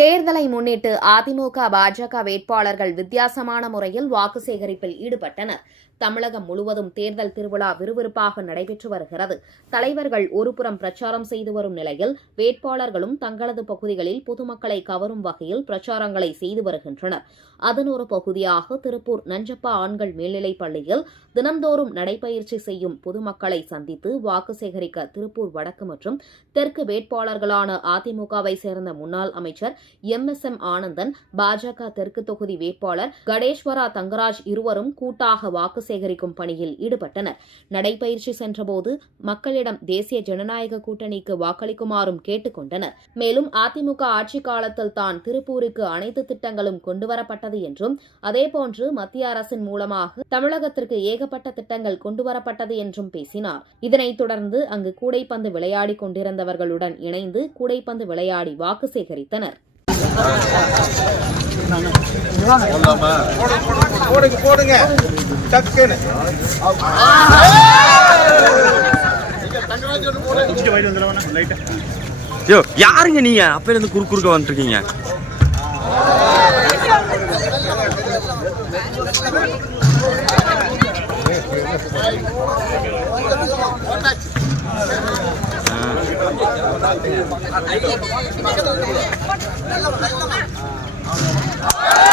தேர்தலை முன்னிட்டு அதிமுக, பாஜக வேட்பாளர்கள் வித்தியாசமான முறையில் வாக்கு சேகரிப்பில் ஈடுபட்டனர். தமிழகம் முழுவதும் தேர்தல் திருவிழா விறுவிறுப்பாக நடைபெற்று வருகிறது. தலைவர்கள் ஒருபுறம் பிரச்சாரம் செய்து வரும் நிலையில், வேட்பாளர்களும் தங்களது பகுதிகளில் பொதுமக்களை கவரும் வகையில் பிரச்சாரங்களை செய்து வருகின்றனர். அதன் ஒரு பகுதியாக திருப்பூர் நஞ்சப்பா ஆண்கள் மேல்நிலைப் பள்ளியில் தினந்தோறும் நடைபயிற்சி செய்யும் பொதுமக்களை சந்தித்து வாக்கு சேகரிக்க திருப்பூர் வடக்கு மற்றும் தெற்கு வேட்பாளர்களான அதிமுகவை சேர்ந்த முன்னாள் அமைச்சர் MSM ஆனந்தன், பாஜக தெற்கு தொகுதி வேட்பாளர் கடேஸ்வரா தங்கராஜ் இருவரும் கூட்டாக வாக்கு சேகரிக்கும் பணியில் ஈடுபட்டனர். நடைபயிற்சி சென்றபோது மக்களிடம் தேசிய ஜனநாயக கூட்டணிக்கு வாக்களிக்குமாறும் கேட்டுக் கொண்டனர். மேலும் அதிமுக ஆட்சிக் காலத்தில் தான் திருப்பூருக்கு அனைத்து திட்டங்களும் கொண்டுவரப்பட்டது என்றும், அதேபோன்று மத்திய அரசின் மூலமாக தமிழகத்திற்கு ஏகப்பட்ட திட்டங்கள் கொண்டுவரப்பட்டது என்றும் பேசினார். இதனைத் தொடர்ந்து அங்கு கூடைப்பந்து விளையாடிக் கொண்டிருந்தவர்களுடன் இணைந்து கூடைப்பந்து விளையாடி வாக்கு சேகரித்தனர். யாருங்க நீங்க அப்பல இருந்து குறுக்க வந்துருக்கீங்க? Hey!